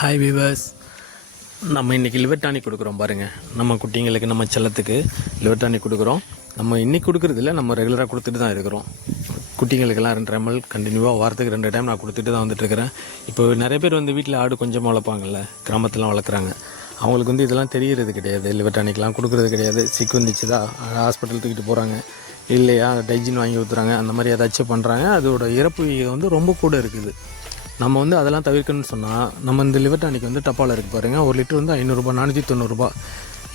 Hi viewers நம்ம இன்றைக்கி liver tonic கொடுக்குறோம் பாருங்கள் நம்ம குட்டிங்களுக்கு நம்ம செல்லத்துக்கு லிவர் டானிக் கொடுக்குறோம். நம்ம இன்றைக்கி கொடுக்குறதில்ல நம்ம ரெகுலராக கொடுத்துட்டு தான் இருக்கிறோம். குட்டிங்களுக்கெல்லாம் ரெண்டு எம்எல் கண்டினியூவாக வாரத்துக்கு ரெண்டு டைம் நான் கொடுத்துட்டு தான் வந்துட்டுருக்கிறேன் இப்போ நிறைய பேர் வந்து வீட்டில் ஆடு கொஞ்சமாக வளர்ப்பாங்கல்ல கிராமத்துலாம் வளர்க்குறாங்க. அவங்களுக்கு வந்து இதெல்லாம் தெரியறது கிடையாது. லிவர் டானிக்லாம் கொடுக்குறது கிடையாது. சிக்கு வந்துச்சுதா ஹாஸ்பிட்டல் தூக்கிட்டு போகிறாங்க இல்லையா டைஜின் வாங்கி ஊற்றுறாங்க அந்த மாதிரி ஏதாச்சும் பண்ணுறாங்க அதோட இறப்பு விகிதம் வந்து ரொம்ப கூட இருக்குது. நம்ம வந்து அதெல்லாம் தவிர்க்கணும்னு சொன்னால் நம்ம இந்த லிவர் டானிக் வந்து டப்பாவில் இருக்குது பாருங்கள் ஒரு லிட்டர் வந்து ஐநூறுரூபா நானூற்றி தொண்ணூறுரூபா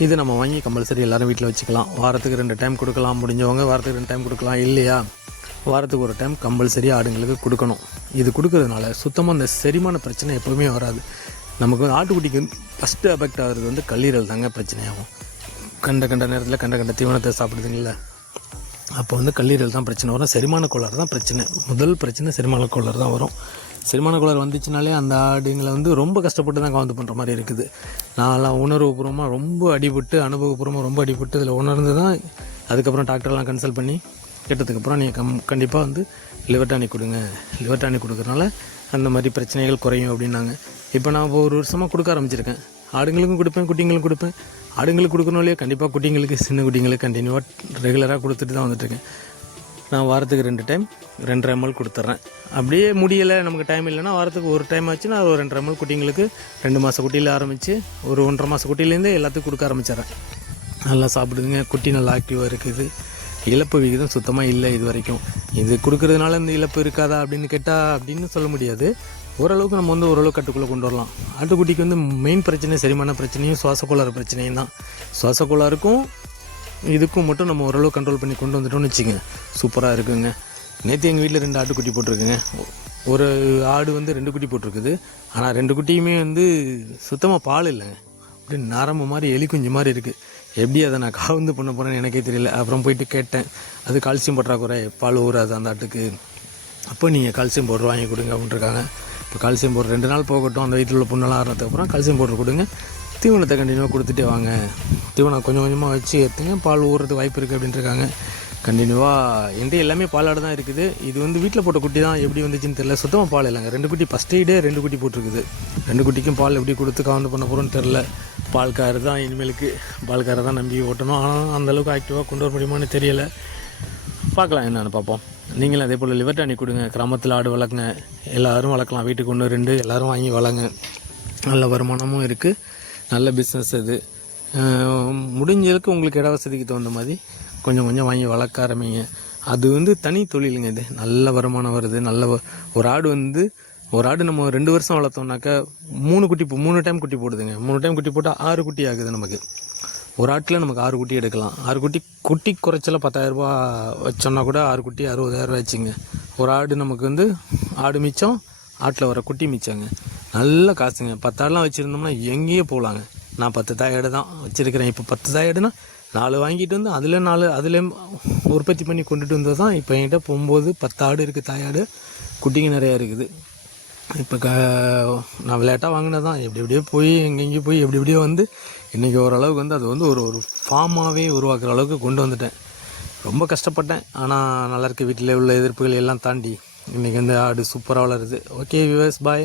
இது நம்ம வாங்கி கம்பல்சரி எல்லோரும் வீட்டில் வச்சுக்கலாம். வாரத்துக்கு ரெண்டு டைம் கொடுக்கலாம். முடிஞ்சவங்க வாரத்துக்கு ரெண்டு டைம் கொடுக்கலாம். இல்லையா? வாரத்துக்கு ஒரு டைம் கம்பல்சரி ஆடுங்களுக்கு கொடுக்கணும். இது கொடுக்கறதுனால சுத்தமாக இந்த செரிமான பிரச்சனை எப்போவுமே வராது. நமக்கு வந்து ஆட்டுக்குட்டிக்கு ஃபஸ்ட்டு அஃபெக்ட் ஆகிறது வந்து கல்லீரல் தாங்க பிரச்சனையாகும். கண்ட கண்ட நேரத்தில் கண்ட கண்ட தீவனத்தை சாப்பிடுதுங்கள அப்போ வந்து கல்லீரல் தான் பிரச்சனை வரும். செரிமான கோளாறு தான் பிரச்சனை. முதல் பிரச்சனை செரிமான கோளாறு தான் வரும். செரிமான கோளாறு வந்துச்சுனாலே அந்த ஆடுங்களை வந்து ரொம்ப கஷ்டப்பட்டு தான் கவுந்து பண்ணுற மாதிரி இருக்குது. நான்லாம் உணர்வுபூர்வமாக ரொம்ப அடிபட்டு அனுபவபூர்வமாக ரொம்ப அடிபட்டு இதில் உணர்ந்து தான் அதுக்கப்புறம் டாக்டர்லாம் கன்சல்ட் பண்ணி கேட்டதுக்கப்புறம் நீங்கள் கம் கண்டிப்பாக வந்து லிவர் டானிக் கொடுங்க. லிவர் டானிக் கொடுக்குறதுனால அந்த மாதிரி பிரச்சனைகள் குறையும் அப்படின்னாங்க. இப்போ நான் இப்போ ஒரு வருஷமாக கொடுக்க ஆரம்பிச்சிருக்கேன். ஆடுங்களுக்கும் கொடுப்பேன் குட்டிங்களுக்கும் கொடுப்பேன். ஆடுங்களுக்கு கொடுக்கணும் இல்லையா? கண்டிப்பாக குட்டிங்களுக்கு சின்ன குட்டிங்களுக்கு கண்டினியூவாக ரெகுலராக கொடுத்துட்டு தான் வந்துட்டுருக்கேன் நான் வாரத்துக்கு ரெண்டு டைம் ரெண்டரை எம்எல் கொடுத்துட்றேன் அப்படியே முடியலை நமக்கு டைம் இல்லைன்னா வாரத்துக்கு ஒரு டைம் ஆச்சு நான் ஒரு ரெண்டரை எம்எல் குட்டிங்களுக்கு ரெண்டு மாத குட்டியில் ஆரம்பித்து ஒரு ஒன்றரை மாத குட்டிலேருந்து எல்லாத்துக்கும் கொடுக்க ஆரம்பிச்சிடுறேன். நல்லா சாப்பிடுதுங்க குட்டி நல்லா ஆக்டிவாக இருக்குது. இழப்பு விகிதம் சுத்தமாக இல்லை இது வரைக்கும் இது கொடுக்கறதுனால இந்த இழப்பு இருக்காதா அப்படின்னு கேட்டால் அப்படின்னு சொல்ல முடியாது. ஓரளவுக்கு நம்ம வந்து ஓரளவு கட்டுக்குள்ளே கொண்டு வரலாம். ஆட்டுக்குட்டிக்கு வந்து மெயின் பிரச்சனை செரிமான பிரச்சனையும் சுவாச கோளாறு பிரச்சனையும் தான். சுவாச கோளாறுக்கும் இதுக்கும் மட்டும் நம்ம ஓரளவு கண்ட்ரோல் பண்ணி கொண்டு வந்துட்டோம்னு வச்சுக்கோங்க. சூப்பராக இருக்குங்க. நேற்று எங்கள் வீட்டில் ரெண்டு ஆட்டுக்குட்டி போட்டிருக்குங்க. ஒரு ஆடு வந்து ரெண்டு குட்டி போட்டிருக்குது. ஆனால் ரெண்டு குட்டியுமே வந்து சுத்தமாக பால் இல்லைங்க. அப்படியே நரம்பு மாதிரி எலி குஞ்சு மாதிரி இருக்குது எப்படி அதை நான் காவந்து பண்ண போகிறேன்னு எனக்கே தெரியல. அப்புறம் போயிட்டு கேட்டேன். அது கால்சியம் பற்றாக்குறை பால் ஊறாது அந்த ஆட்டுக்கு. அப்போ நீங்கள் கால்சியம் பவுடர் வாங்கி கொடுங்க அப்படின்ட்டுருக்காங்க இப்போ கால்சியம் பவுடர் ரெண்டு நாள் போகட்டும். அந்த வயிற்றில் உள்ள புண்ணெல்லாம் ஆறுனதுக்கப்புறம் கால்சியம் பவுடர் கொடுங்க. தீவனத்தை கண்டினியூவாக கொடுத்துட்டே வாங்க. தீவனம் கொஞ்சம் கொஞ்சமாக வச்சு எடுத்துங்க பால் ஊறுறது வாய்ப்பு இருக்குது அப்படின்ட்டு இருக்காங்க. கண்டினியூவாக என்கிட்ட எல்லாமே பாலாடு தான் இருக்குது. இது வந்து வீட்டில் போட்ட குட்டி தான் எப்படி வந்துச்சுன்னு தெரியல. சுத்தமாக பால் இல்லைங்க. ரெண்டு குட்டி ஃபஸ்ட் எய்டே ரெண்டு குட்டி போட்டிருக்குது. ரெண்டு குட்டிக்கும் பால் எப்படி கொடுத்து கவர்ந்து பண்ண போகிறோன்னு தெரில பால்காரு தான் இனிமேலுக்கு பால்காரை தான் நம்பி ஓட்டணும். ஆனால் அந்தளவுக்கு ஆக்டிவாக கொண்டு வர முடியுமான்னு தெரியலை. பார்க்கலாம் என்னென்னு பார்ப்போம். நீங்களும் அதே போல் லிவர் டானிக் கொடுங்க. கிராமத்தில் ஆடு வளர்க்குங்க. எல்லாரும் வளர்க்கலாம். வீட்டுக்கு ஒன்று ரெண்டு எல்லோரும் வாங்கி வளங்க நல்ல வருமானமும் இருக்குது நல்ல பிஸ்னஸ் இது அஹ் முடிஞ்சளவுக்கு உங்களுக்கு இட வசதிக்கு தகுந்த மாதிரி கொஞ்சம் கொஞ்சம் வாங்கி வளர்க்க ஆரம்பிங்க. அது வந்து தனி தொழிலுங்க இது. நல்ல வருமானம் வருது. நல்ல வ- ஒரு ஆடு வந்து ஒரு ஆடு நம்ம ரெண்டு வருஷம் வளர்த்தோம்னாக்கா மூணு குட்டி மூணு டைம் குட்டி போடுதுங்க. மூணு டைம் குட்டி போட்டால் ஆறு குட்டி ஆகுது நமக்கு. ஒரு ஆட்டில் நமக்கு ஆறு குட்டி எடுக்கலாம். ஆறு குட்டி குட்டி குறைச்சல பத்தாயிரரூபா வச்சோம்னா கூட ஆறு குட்டி அறுபதாயிரரூபா வச்சுங்க ஒரு ஆடு நமக்கு வந்து ஆடு மிச்சம் ஆட்டில் வர குட்டி மிச்சங்க. நல்ல காசுங்க. பத்தாடெலாம் வச்சுருந்தோம்னா எங்கேயே போகலாங்க நான் பத்து தாயேடு தான் வச்சுருக்கிறேன். இப்போ பத்து தாயாடுனா நாலு வாங்கிட்டு வந்து அதில் நாலு அதில் உற்பத்தி பண்ணி கொண்டுட்டு வந்தது தான் இப்போ என்கிட்ட போகும்போது பத்து ஆடு இருக்குது தாயாடு. குட்டிங்க நிறையா இருக்குது. இப்போ க நான் விளையாட்டாக வாங்கினது தான். எப்படி எப்படியோ போய் எங்கெங்கேயோ போய் எப்படி எப்படியோ வந்து இன்றைக்கி ஓரளவுக்கு வந்து அது வந்து ஒரு ஒரு ஃபார்மாகவே உருவாக்குற அளவுக்கு கொண்டு வந்துட்டேன். ரொம்ப கஷ்டப்பட்டேன். ஆனால் நல்லா இருக்கு. வீட்டில் உள்ள எதிர்ப்புகள் எல்லாம் தாண்டி இன்றைக்கி வந்து ஆடு சூப்பராக வளருது. ஓகே விவேஸ் பாய்